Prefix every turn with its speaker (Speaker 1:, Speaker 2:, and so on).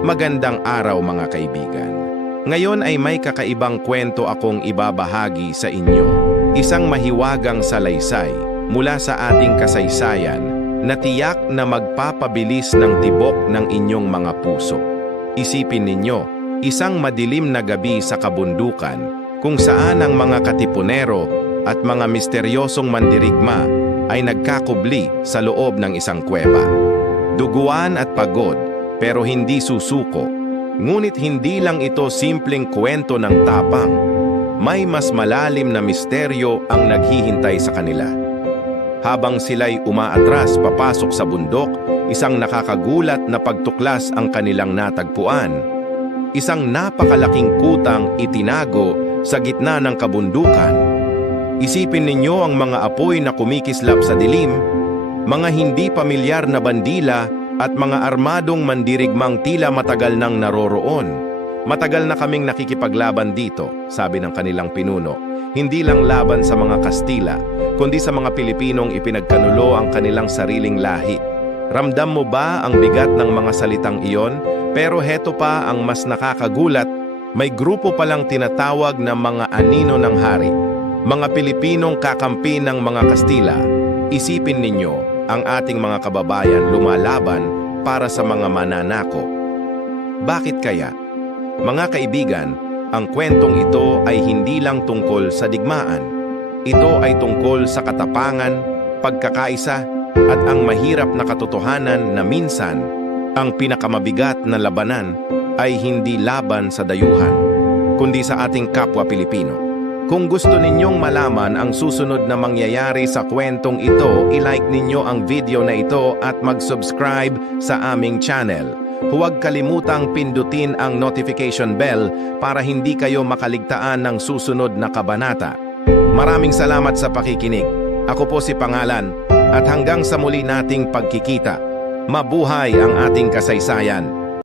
Speaker 1: Magandang araw mga kaibigan. Ngayon ay may kakaibang kwento akong ibabahagi sa inyo. Isang mahiwagang salaysay mula sa ating kasaysayan na tiyak na magpapabilis ng tibok ng inyong mga puso. Isipin ninyo, isang madilim na gabi sa kabundukan kung saan ang mga katipunero at mga misteryosong mandirigma ay nagkakubli sa loob ng isang kuweba. Duguan at pagod pero hindi susuko. Ngunit hindi lang ito simpleng kwento ng tapang. May mas malalim na misteryo ang naghihintay sa kanila. Habang sila'y umaatras papasok sa bundok, isang nakakagulat na pagtuklas ang kanilang natagpuan. Isang napakalaking kutang itinago sa gitna ng kabundukan. Isipin ninyo ang mga apoy na kumikislap sa dilim, mga hindi pamilyar na bandila at mga armadong mandirigmang tila matagal nang naroroon. Matagal na kaming nakikipaglaban dito, sabi ng kanilang pinuno. Hindi lang laban sa mga Kastila, kundi sa mga Pilipinong ipinagkanulo ang kanilang sariling lahi. Ramdam mo ba ang bigat ng mga salitang iyon? Pero heto pa ang mas nakakagulat, may grupo palang tinatawag na mga anino ng hari. Mga Pilipinong kakampi ng mga Kastila. Isipin ninyo, ang ating mga kababayan lumalaban para sa mga mananako. Bakit kaya? Mga kaibigan, ang kwentong ito ay hindi lang tungkol sa digmaan. Ito ay tungkol sa katapangan, pagkakaisa, at ang mahirap na katotohanan na minsan, ang pinakamabigat na labanan ay hindi laban sa dayuhan, kundi sa ating kapwa Pilipino. Kung gusto ninyong malaman ang susunod na mangyayari sa kwentong ito, ilike ninyo ang video na ito at mag-subscribe sa aming channel. Huwag kalimutang pindutin ang notification bell para hindi kayo makaligtaan ng susunod na kabanata. Maraming salamat sa pakikinig. Ako po si Pangalan at hanggang sa muli nating pagkikita. Mabuhay ang ating kasaysayan.